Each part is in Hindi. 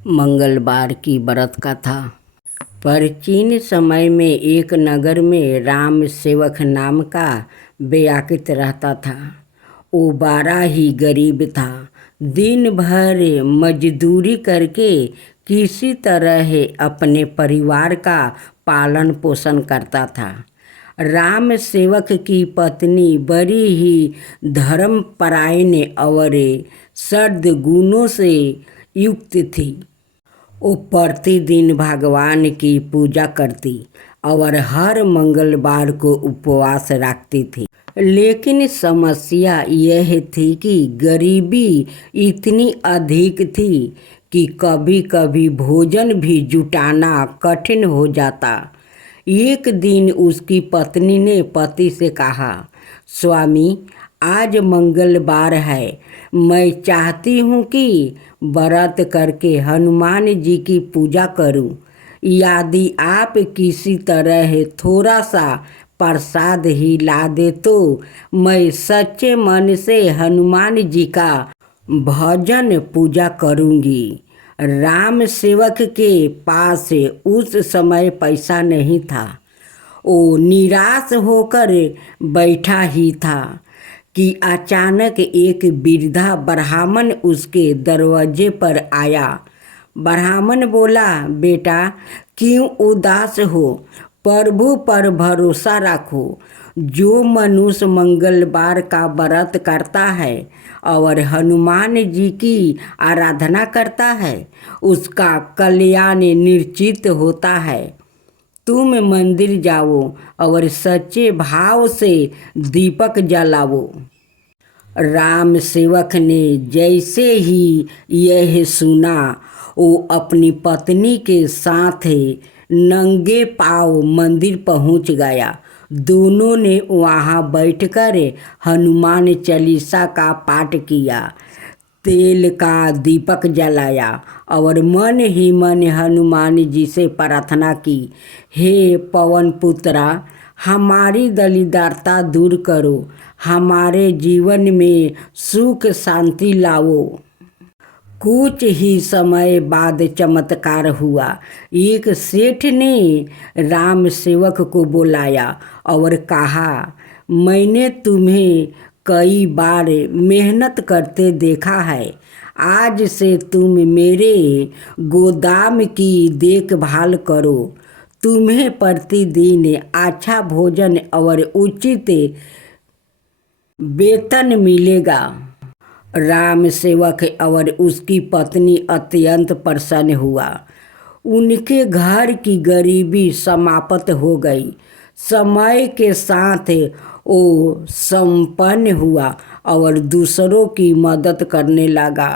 मंगलवार की व्रत कथा। प्राचीन समय में एक नगर में राम सेवक नाम का व्यक्ति रहता था। वो बड़ा ही गरीब था। दिन भर मजदूरी करके किसी तरह अपने परिवार का पालन पोषण करता था। राम सेवक की पत्नी बड़ी ही धर्मपरायण और सद्गुणों से युक्त थी। वो प्रतिदिन भगवान की पूजा करती और हर मंगलवार को उपवास रखती थी। लेकिन समस्या यह थी कि गरीबी इतनी अधिक थी कि कभी कभी भोजन भी जुटाना कठिन हो जाता। एक दिन उसकी पत्नी ने पति से कहा, स्वामी, आज मंगलवार है। मैं चाहती हूँ कि व्रत करके हनुमान जी की पूजा करूँ। यदि आप किसी तरह थोड़ा सा प्रसाद ही ला दे तो मैं सच्चे मन से हनुमान जी का भजन पूजा करूँगी। राम सेवक के पास उस समय पैसा नहीं था। वो निराश होकर बैठा ही था कि अचानक एक वृद्धा ब्राह्मण उसके दरवाजे पर आया। ब्राह्मण बोला, बेटा, क्यों उदास हो? प्रभु पर भरोसा रखो। जो मनुष्य मंगलवार का व्रत करता है और हनुमान जी की आराधना करता है, उसका कल्याण निश्चित होता है। तुम मंदिर जाओ और सच्चे भाव से दीपक जलाओ। राम सेवक ने जैसे ही यह सुना, वो अपनी पत्नी के साथ नंगे पांव मंदिर पहुंच गया। दोनों ने वहां बैठकर हनुमान चालीसा का पाठ किया, तेल का दीपक जलाया और मन ही मन हनुमान जी से प्रार्थना की, हे पवन पुत्रा, हमारी दरिद्रता दूर करो, हमारे जीवन में सुख शांति लाओ। कुछ ही समय बाद चमत्कार हुआ। एक सेठ ने राम सेवक को बुलाया और कहा, मैंने तुम्हें कई बार मेहनत करते देखा है। आज से तुम मेरे गोदाम की देखभाल करो। तुम्हें प्रतिदिन अच्छा भोजन और उचित वेतन मिलेगा। राम सेवक और उसकी पत्नी अत्यंत प्रसन्न हुआ। उनके घर की गरीबी समाप्त हो गई। समय के साथ वो संपन्न हुआ और दूसरों की मदद करने लगा।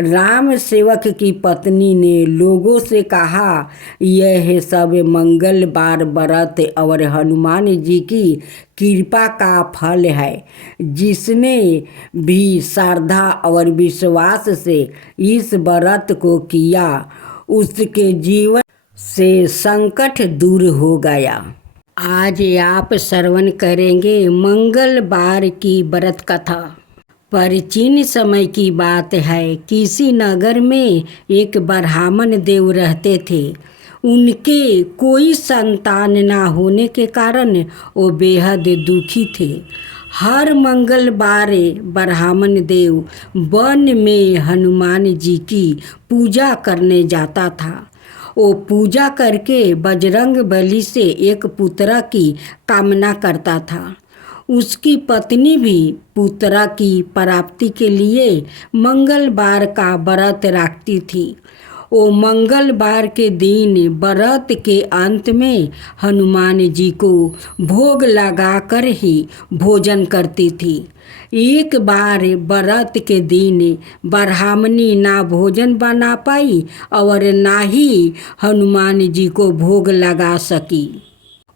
राम सेवक की पत्नी ने लोगों से कहा, यह सब मंगलवार व्रत और हनुमान जी की कृपा का फल है। जिसने भी श्रद्धा और विश्वास से इस व्रत को किया, उसके जीवन से संकट दूर हो गया। आज आप श्रवण करेंगे मंगलवार की व्रत कथा। प्राचीन समय की बात है। किसी नगर में एक ब्राह्मण देव रहते थे। उनके कोई संतान ना होने के कारण वो बेहद दुखी थे। हर मंगलवार ब्राह्मण देव वन में हनुमान जी की पूजा करने जाता था। वो पूजा करके बजरंग बली से एक पुत्र की कामना करता था। उसकी पत्नी भी पुत्र की प्राप्ति के लिए मंगलवार का व्रत रखती थी। वो मंगलवार के दिन व्रत के अंत में हनुमान जी को भोग लगाकर ही भोजन करती थी। एक बार व्रत के दिन ब्राह्मणी ना भोजन बना पाई और ना ही हनुमान जी को भोग लगा सकी।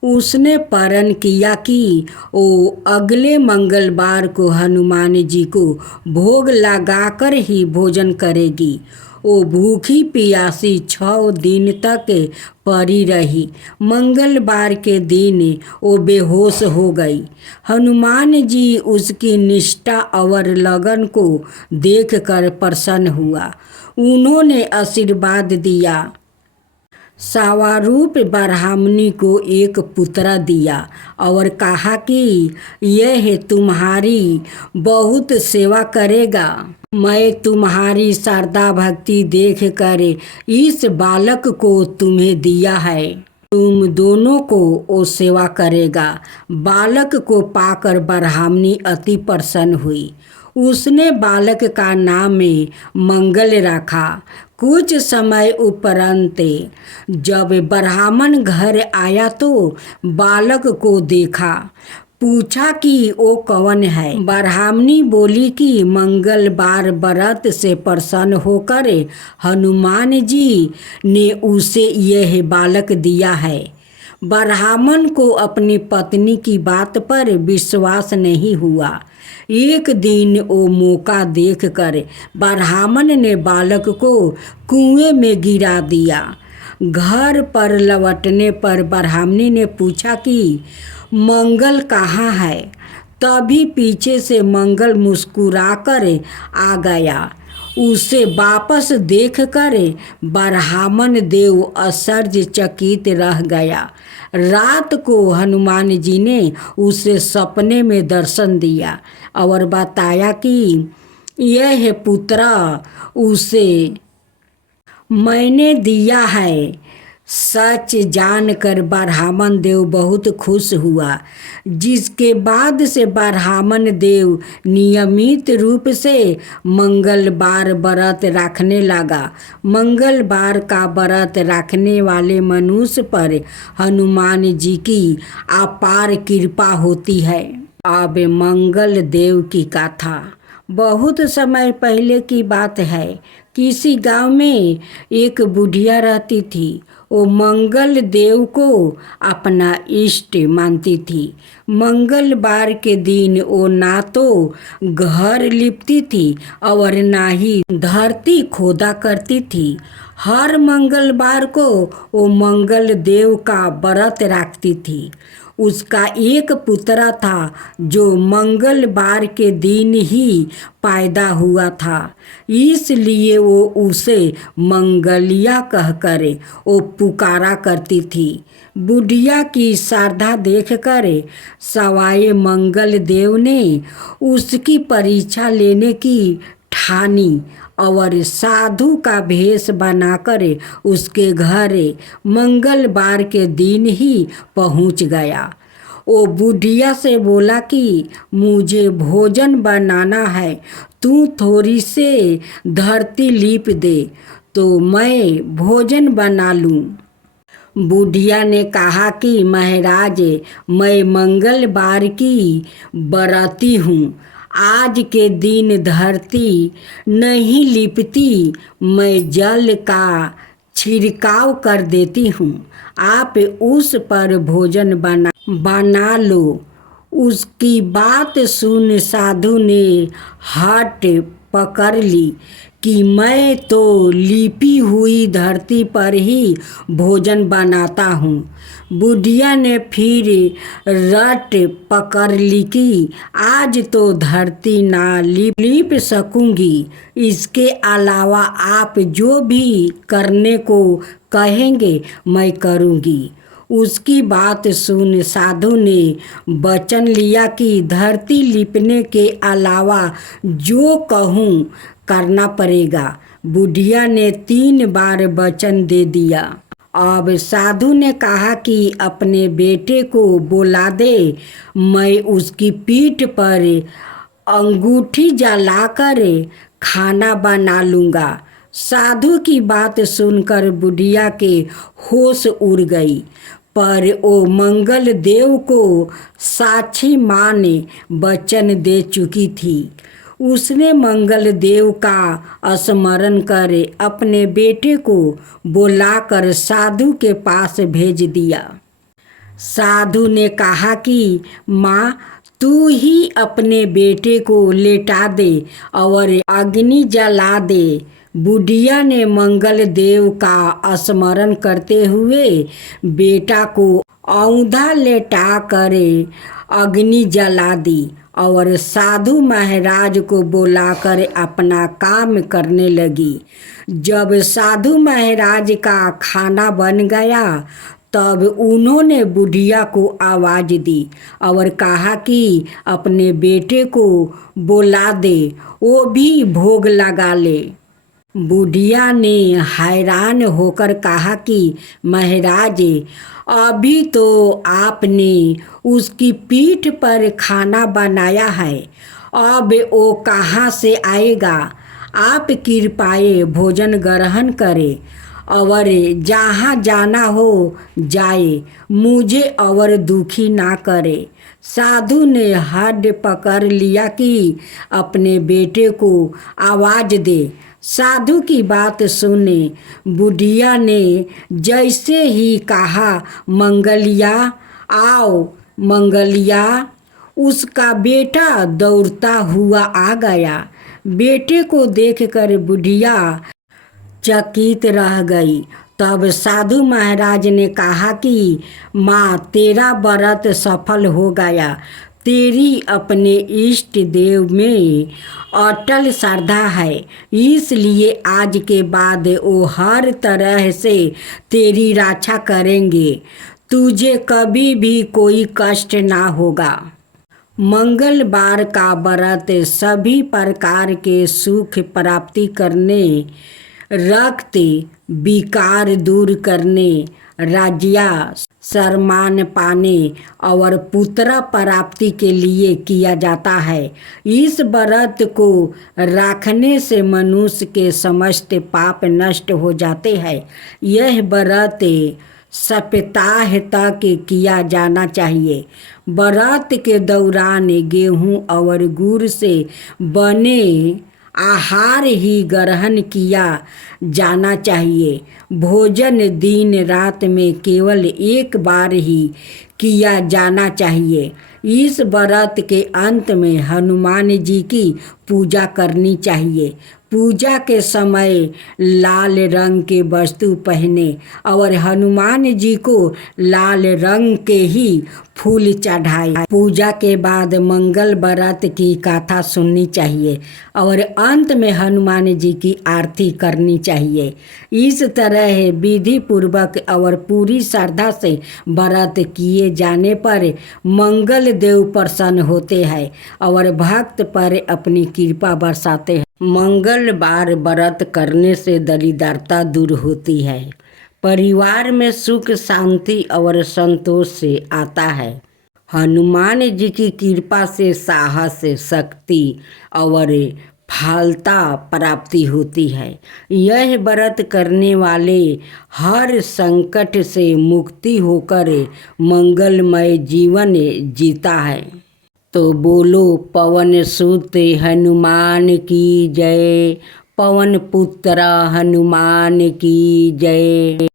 उसने प्रण किया कि वो अगले मंगलवार को हनुमान जी को भोग लगाकर ही भोजन करेगी। वो भूखी प्यासी 6 दिन तक पड़ी रही। मंगलवार के दिन वो बेहोश हो गई। हनुमान जी उसकी निष्ठा और लगन को देखकर प्रसन्न हुआ। उन्होंने आशीर्वाद दिया। सावारूप ब्राह्मणी को एक पुत्र दिया और कहा कि यह तुम्हारी बहुत सेवा करेगा। मैं तुम्हारी श्रद्धा भक्ति देख कर इस बालक को तुम्हें दिया है। तुम दोनों को वो सेवा करेगा। बालक को पाकर ब्राह्मणी अति प्रसन्न हुई। उसने बालक का नाम मंगल रखा। कुछ समय उपरांत जब ब्राह्मण घर आया तो बालक को देखा। पूछा कि वो कौन है। ब्राह्मणी बोली कि मंगलवार व्रत से प्रसन्न होकर हनुमान जी ने उसे यह बालक दिया है। ब्राह्मण को अपनी पत्नी की बात पर विश्वास नहीं हुआ। एक दिन वो मौका देखकर ब्राह्मण ने बालक को कुएं में गिरा दिया। घर पर लौटने पर ब्राह्मणी ने पूछा कि मंगल कहाँ है। तभी पीछे से मंगल मुस्कुराकर आ गया। उसे वापस देखकर ब्राह्मण देव आश्चर्यचकित रह गया। रात को हनुमान जी ने उसे सपने में दर्शन दिया और बताया कि यह पुत्र उसे मैंने दिया है। सच जानकर ब्राह्मण देव बहुत खुश हुआ। जिसके बाद से ब्राह्मण देव नियमित रूप से मंगलवार व्रत रखने लगा। मंगलवार का व्रत रखने वाले मनुष्य पर हनुमान जी की अपार कृपा होती है। अब मंगल देव की कथा। बहुत समय पहले की बात है। किसी गांव में एक बुढ़िया रहती थी। वो मंगल देव को अपना इष्ट मानती थी। मंगलवार के दिन वो ना तो घर लिपती थी और ना ही धरती खोदा करती थी। हर मंगलवार को वो मंगल देव का व्रत रखती थी। उसका एक पुत्र था जो मंगलवार के दिन ही पैदा हुआ था। इसलिए वो उसे मंगलिया कहकर वो पुकारा करती थी। बुढ़िया की श्रद्धा देखकर सवाए मंगल देव ने उसकी परीक्षा लेने की ठानी और साधु का भेष बनाकर उसके घर मंगलवार के दिन ही पहुंच गया। वो बुढ़िया से बोला कि मुझे भोजन बनाना है, तू थोड़ी से धरती लीप दे तो मैं भोजन बना लूँ। बुढ़िया ने कहा कि महाराज, मैं मंगलवार की व्रती हूँ। आज के दिन धरती नहीं लिपती, मैं जल का छिड़काव कर देती हूँ। आप उस पर भोजन बना लो। उसकी बात सुन साधु ने हट पकड़ ली कि मैं तो लिपी हुई धरती पर ही भोजन बनाता हूँ। बुढ़िया ने फिर रट पकड़ ली कि आज तो धरती ना लिप सकूंगी। इसके अलावा आप जो भी करने को कहेंगे मैं करूंगी। उसकी बात सुन साधु ने वचन लिया कि धरती लिपने के अलावा जो कहूँ करना पड़ेगा। बुढ़िया ने 3 बार वचन दे दिया। अब साधु ने कहा कि अपने बेटे को बुला दे, मैं उसकी पीठ पर अंगूठी जलाकर खाना बना लूँगा। साधु की बात सुनकर बुढ़िया के होश उड़ गई, पर वो मंगल देव को साक्षी मान वचन दे चुकी थी। उसने मंगल देव का स्मरण कर अपने बेटे को बुलाकर साधु के पास भेज दिया। साधु ने कहा कि माँ, तू ही अपने बेटे को लेटा दे और अग्नि जला दे। बुढ़िया ने मंगल देव का स्मरण करते हुए बेटा को औंधा लेटा कर अग्नि जला दी और साधु महाराज को बुलाकर अपना काम करने लगी। जब साधु महाराज का खाना बन गया तब उन्होंने बुढ़िया को आवाज़ दी और कहा कि अपने बेटे को बुला दे, वो भी भोग लगा ले। बुढ़िया ने हैरान होकर कहा कि महाराज, अभी तो आपने उसकी पीठ पर खाना बनाया है, अब वो कहाँ से आएगा। आप कृपया भोजन ग्रहण करें और जहाँ जाना हो जाए, मुझे और दुखी ना करे। साधु ने हड्ड पकड़ लिया कि अपने बेटे को आवाज़ दे। साधु की बात सुने बुढ़िया ने जैसे ही कहा, मंगलिया आओ। मंगलिया, उसका बेटा दौड़ता हुआ आ गया। बेटे को देखकर बुढ़िया चकित रह गई। तब साधु महाराज ने कहा कि माँ, तेरा व्रत सफल हो गया। तेरी अपने इष्ट देव में अटल श्रद्धा है, इसलिए आज के बाद वो हर तरह से तेरी रक्षा करेंगे। तुझे कभी भी कोई कष्ट ना होगा। मंगलवार का व्रत सभी प्रकार के सुख प्राप्ति करने, रक्त विकार दूर करने, राज्य सम्मान पाने और पुत्र प्राप्ति के लिए किया जाता है। इस व्रत को रखने से मनुष्य के समस्त पाप नष्ट हो जाते हैं। यह व्रत सप्ताह तक किया जाना चाहिए। व्रत के दौरान गेहूं और गुड़ से बने आहार ही ग्रहण किया जाना चाहिए। भोजन दिन रात में केवल एक बार ही किया जाना चाहिए। इस व्रत के अंत में हनुमान जी की पूजा करनी चाहिए। पूजा के समय लाल रंग के वस्तु पहने और हनुमान जी को लाल रंग के ही फूल चढ़ाए। पूजा के बाद मंगल व्रत की कथा सुननी चाहिए और अंत में हनुमान जी की आरती करनी चाहिए। इस तरह विधि पूर्वक और पूरी श्रद्धा से व्रत किए जाने पर मंगल देव प्रसन्न होते हैं और भक्त पर अपनी कृपा बरसाते हैं। मंगलवार व्रत करने से दरिद्रता दूर होती है, परिवार में सुख शांति और संतोष से आता है। हनुमान जी की कृपा से साहस, शक्ति और फलता प्राप्ति होती है। यह व्रत करने वाले हर संकट से मुक्ति होकर मंगलमय जीवन जीता है। तो बोलो पवन सुत हनुमान की जय, पवन पुत्र हनुमान की जय।